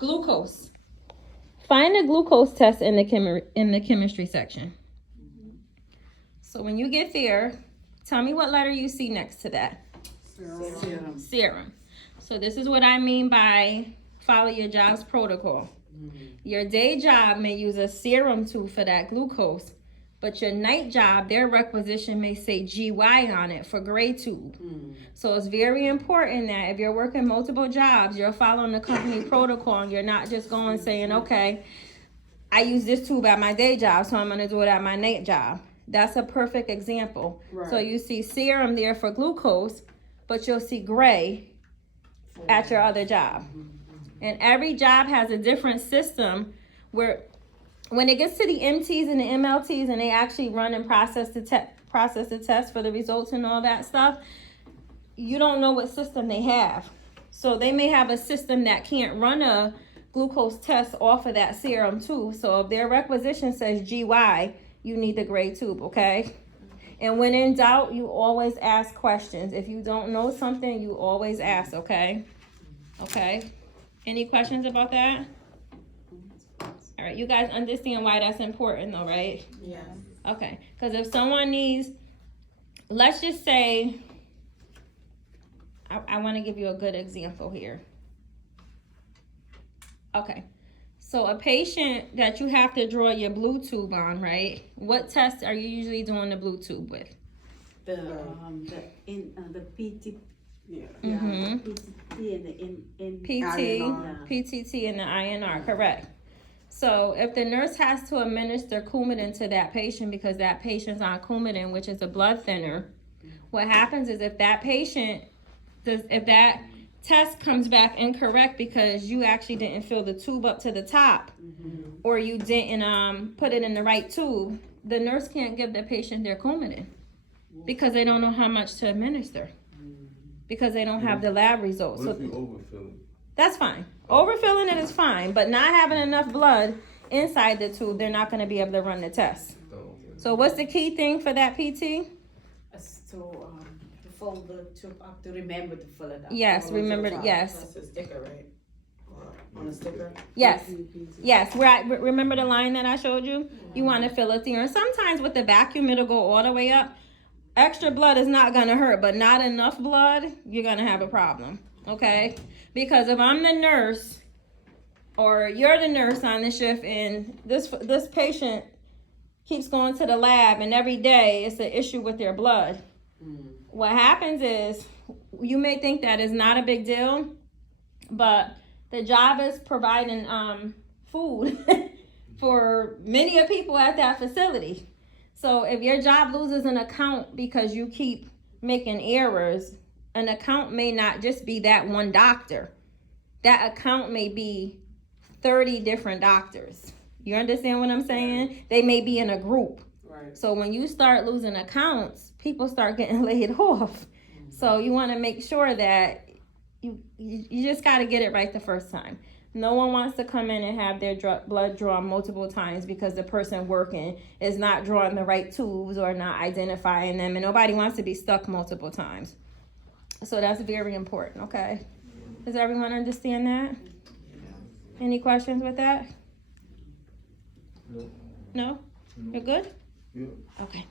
Glucose. Find the glucose test in the chemistry section. So when you get there, tell me what letter you see next to that. Serum. So this is what I mean by follow your job's protocol. Your day job may use a serum tube for that glucose, but your night job, their requisition may say GY on it for gray tube. So it's very important that if you're working multiple jobs, you're following the company protocol and you're not just going saying, okay, I use this tube at my day job, so I'm going to do it at my night job. That's a perfect example. Right. So you see serum there for glucose, but you'll see gray at your other job. And every job has a different system where when it gets to the MTs and the MLTs and they actually run and process the test for the results and all that stuff, you don't know what system they have. So they may have a system that can't run a glucose test off of that serum tube. So if their requisition says GY, you need the gray tube, okay? And when in doubt, you always ask questions. If you don't know something, you always ask, okay? Okay. Any questions about that? All right, you guys understand why that's important though, right? Yes. Okay, because if someone needs, let's just say, I want to give you a good example here. Okay, so a patient that you have to draw your blue tube on, right? What test are you usually doing the blue tube with? The PT. Yeah. Mm-hmm. PTT and the PT, PTT and the INR, correct. So if the nurse has to administer Coumadin to that patient because that patient's on Coumadin, which is a blood thinner, what happens is if that test comes back incorrect because you actually didn't fill the tube up to the top, or you didn't put it in the right tube, the nurse can't give the patient their Coumadin because they don't know how much to administer because they don't have the lab results. What if you overfill it? That's fine. Overfilling it is fine, but not having enough blood inside the tube, they're not going to be able to run the test. Oh, okay. So what's the key thing for that PT? To fold the tube up, to remember to fill it up. Yes, remember. Yes. That's a sticker, right? On a sticker. Yes. Yes. Remember the line that I showed you? You want to fill it there. And sometimes with the vacuum, it'll go all the way up. Extra blood is not going to hurt, but not enough blood, you're going to have a problem. Okay? Because if I'm the nurse or you're the nurse on the shift and this patient keeps going to the lab and every day it's an issue with their blood, what happens is you may think that is not a big deal, but the job is providing food for many of people at that facility. So if your job loses an account because you keep making errors, an account may not just be that one doctor. That account may be 30 different doctors. You understand what I'm saying? They may be in a group. Right. So when you start losing accounts, people start getting laid off. So you want to make sure that you just got to get it right the first time. No one wants to come in and have their blood drawn multiple times because the person working is not drawing the right tubes or not identifying them, and nobody wants to be stuck multiple times. So that's very important, okay? Does everyone understand that? Any questions with that? No? You're good? Yeah. Okay.